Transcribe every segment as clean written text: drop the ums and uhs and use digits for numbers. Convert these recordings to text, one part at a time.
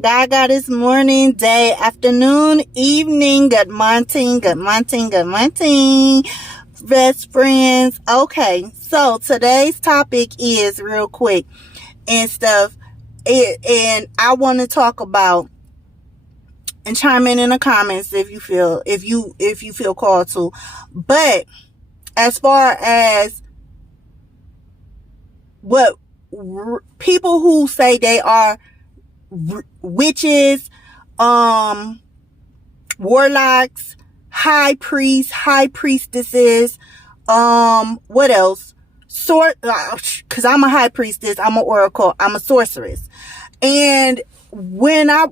God got this morning, day, afternoon, evening, good morning, best friends. Okay, so today's topic is real quick and stuff. And I want to talk about and chime in the comments if you feel called to. But as far as what people who say they are witches, warlocks, high priests, high priestesses, what else? Because I'm a high priestess, I'm an oracle, I'm a sorceress. And when I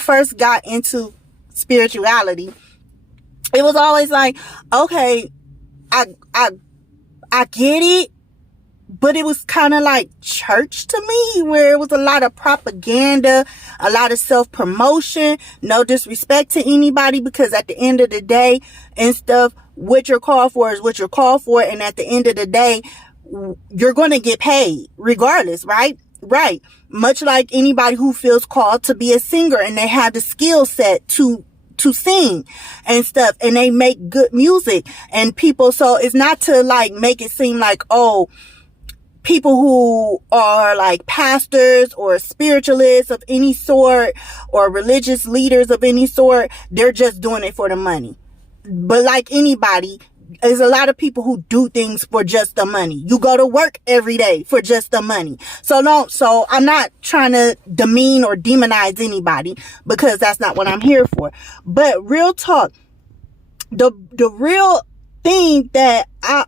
first got into spirituality, it was always like, okay, I get it, but it was kind of like church to me, where it was a lot of propaganda, a lot of self-promotion. No disrespect to anybody, because at the end of the day and stuff, what you're called for is what you're called for. And at the end of the day, you're going to get paid regardless, right? Right. Much like anybody who feels called to be a singer and they have the skill set to sing and stuff, and they make good music and people. So it's not to like make it seem like, oh, people who are like pastors or spiritualists of any sort or religious leaders of any sort, they're just doing it for the money. But like anybody, there's a lot of people who do things for just the money. You go to work every day for just the money. So I'm not trying to demean or demonize anybody, because that's not what I'm here for. But real talk, the real thing that I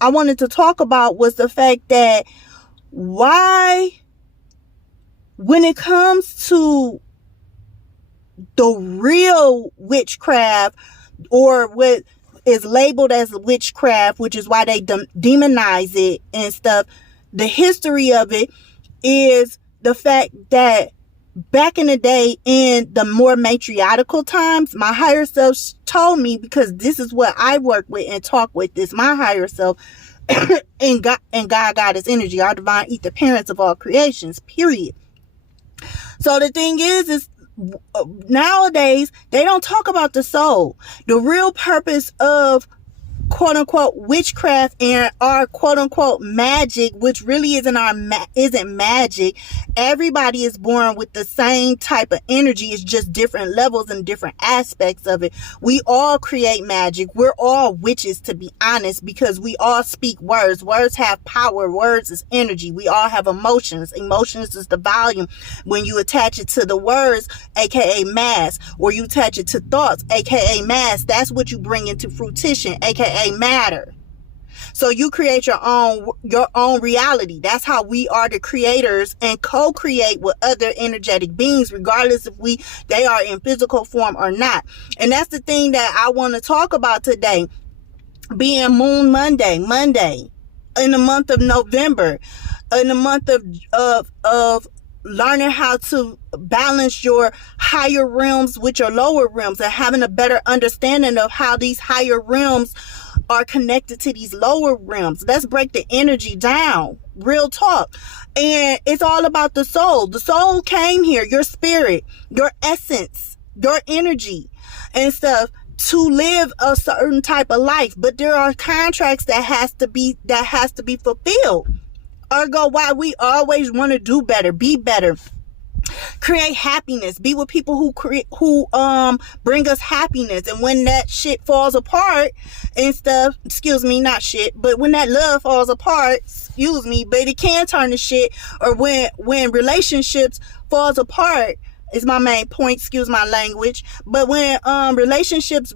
wanted to talk about was the fact that why, when it comes to the real witchcraft, or what is labeled as witchcraft, which is why they demonize it and stuff, the history of it is the fact that back in the day, in the more matriarchal times, my higher self told me, because this is what I work with and talk with, is my higher self and God its energy, our divine ether, parents of all creations, period. So the thing is nowadays they don't talk about the soul. The real purpose of quote unquote witchcraft and our quote unquote magic, which really isn't magic. Everybody is born with the same type of energy. It's just different levels and different aspects of it. We all create magic. We're all witches, to be honest, because we all speak words. Words have power. Words is energy. We all have emotions. Emotions is the volume. When you attach it to the words, aka mass, or you attach it to thoughts, aka mass, that's what you bring into fruition, aka matter. So you create your own reality. That's how we are the creators and co-create with other energetic beings, regardless if they are in physical form or not. And that's the thing that I want to talk about today, being Moon Monday in the month of November, in the month of learning how to balance your higher realms with your lower realms, and having a better understanding of how these higher realms are connected to these lower realms. Let's break the energy down. Real talk. And it's all about the soul. The soul came here, your spirit, your essence, your energy and stuff, to live a certain type of life. But there are contracts that has to be fulfilled. Ergo, why we always want to do better, be better, create happiness, be with people who bring us happiness. And when that shit falls apart and stuff, not shit, but when that love falls apart, but it can turn to shit. Or when relationships falls apart is my main point, excuse my language. But when relationships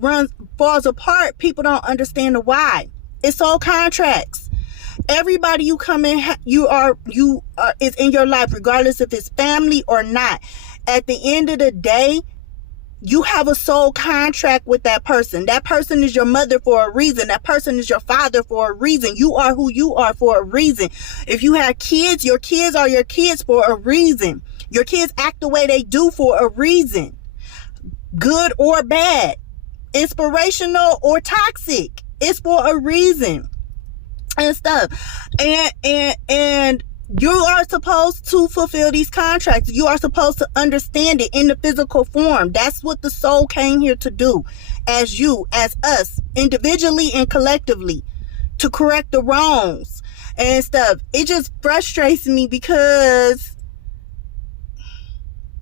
falls apart, people don't understand the why. It's all contracts. Everybody you come in, you are is in your life, regardless if it's family or not. At the end of the day, you have a soul contract with that person. That person is your mother for a reason. That person is your father for a reason. You are who you are for a reason. If you have kids, your kids are your kids for a reason. Your kids act the way they do for a reason. Good or bad, inspirational or toxic, it's for a reason and stuff. And You are supposed to fulfill these contracts. You are supposed to understand it in the physical form. That's what the soul came here to do. As you, as us, individually and collectively, to correct the wrongs and stuff. It just frustrates me because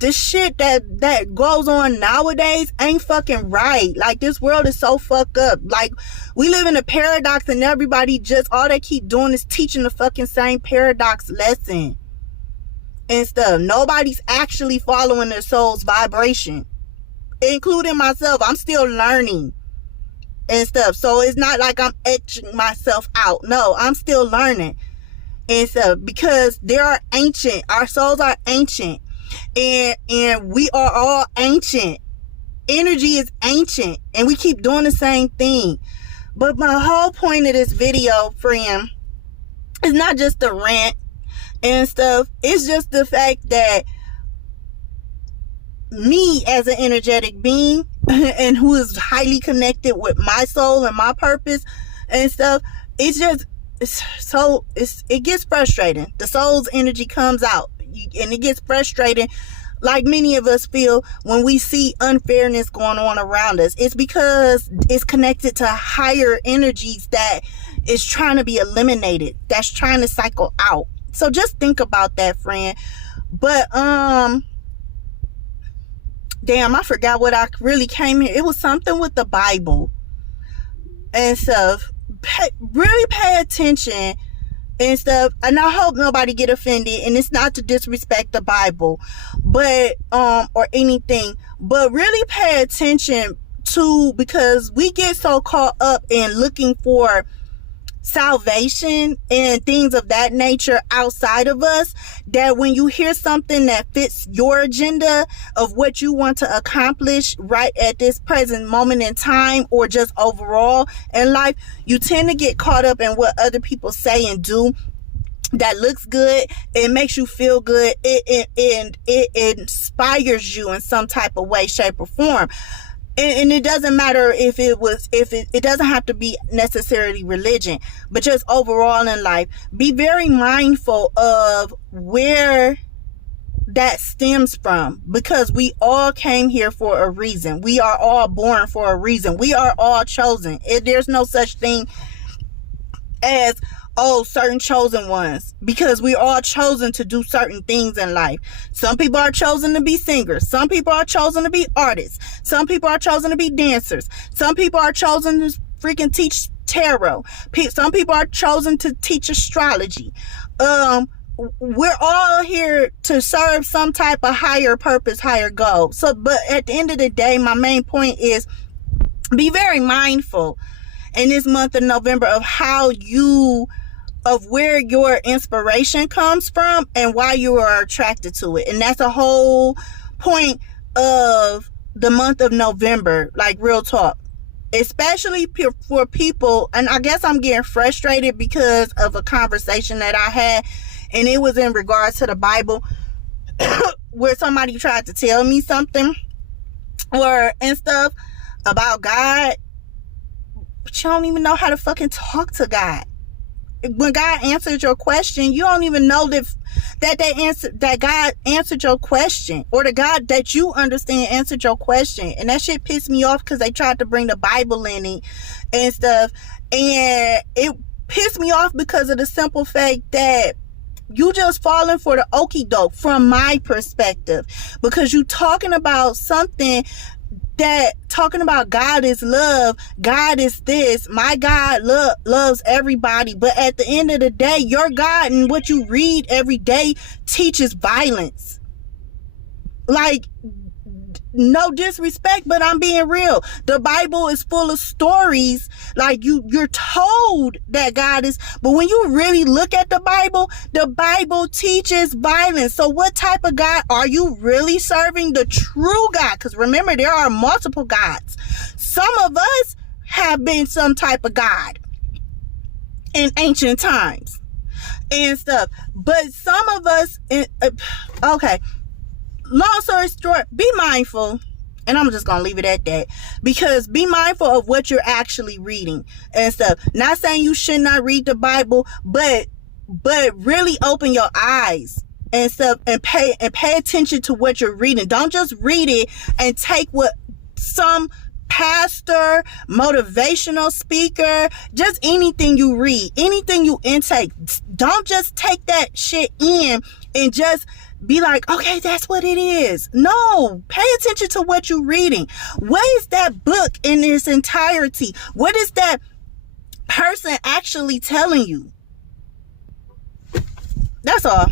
this shit that goes on nowadays ain't fucking right. Like, this world is so fucked up. Like, we live in a paradox, and everybody just, all they keep doing is teaching the fucking same paradox lesson and stuff. Nobody's actually following their soul's vibration, including myself. I'm still learning and stuff. So it's not like I'm etching myself out. No, I'm still learning and stuff, because our souls are ancient. And we are all ancient. Energy is ancient, and we keep doing the same thing. But my whole point of this video, friend, is not just the rant and stuff. It's just the fact that me, as an energetic being and who is highly connected with my soul and my purpose and stuff, it gets frustrating. The soul's energy comes out, and it gets frustrating, like many of us feel when we see unfairness going on around us. It's because it's connected to higher energies that is trying to be eliminated, that's trying to cycle out. So just think about that, friend. But damn, I forgot what I really came here. It was something with the Bible and stuff. Really pay attention and stuff, and I hope nobody get offended, and it's not to disrespect the Bible, but or anything, but really pay attention to, because we get so caught up in looking for salvation and things of that nature outside of us, that when you hear something that fits your agenda of what you want to accomplish right at this present moment in time, or just overall in life, you tend to get caught up in what other people say and do that looks good. It makes you feel good. It inspires you in some type of way, shape, or form. And it doesn't matter if it doesn't have to be necessarily religion, but just overall in life. Be very mindful of where that stems from, because we all came here for a reason. We are all born for a reason. We are all chosen. There's no such thing as certain chosen ones, because we're all chosen to do certain things in life. Some people are chosen to be singers. Some people are chosen to be artists. Some people are chosen to be dancers. Some people are chosen to freaking teach tarot. Some people are chosen to teach astrology. We're all here to serve some type of higher purpose, higher goal. So, but at the end of the day, my main point is be very mindful in this month of November of where your inspiration comes from and why you are attracted to it. And that's a whole point of the month of November, like real talk. Especially for people, and I guess I'm getting frustrated because of a conversation that I had, and it was in regards to the Bible, where somebody tried to tell me something and stuff about God, but you don't even know how to fucking talk to God. When God answered your question, you don't even know that God answered your question, or the God that you understand answered your question. And that shit pissed me off, because they tried to bring the Bible in it and stuff, and it pissed me off because of the simple fact that you just falling for the okie doke from my perspective, because you talking about something talking about God is love, God is this, my God loves everybody, but at the end of the day, your God and what you read every day teaches violence. Like, no disrespect, but I'm being real. The Bible is full of stories. Like, you're told that God is, but when you really look at the Bible teaches violence. So what type of God are you really serving? The true God? Because remember, there are multiple gods. Some of us have been some type of God in ancient times and stuff, but some of us, okay, long story short, be mindful, and I'm just gonna leave it at that, because be mindful of what you're actually reading and stuff. Not saying you should not read the Bible, but but really open your eyes and stuff, and pay attention to what you're reading. Don't just read it and take what some pastor, motivational speaker, just anything you read, anything you intake. Don't just take that shit in and just be like, okay, that's what it is. No, pay attention to what you're reading. What is that book in its entirety? What is that person actually telling you? That's all.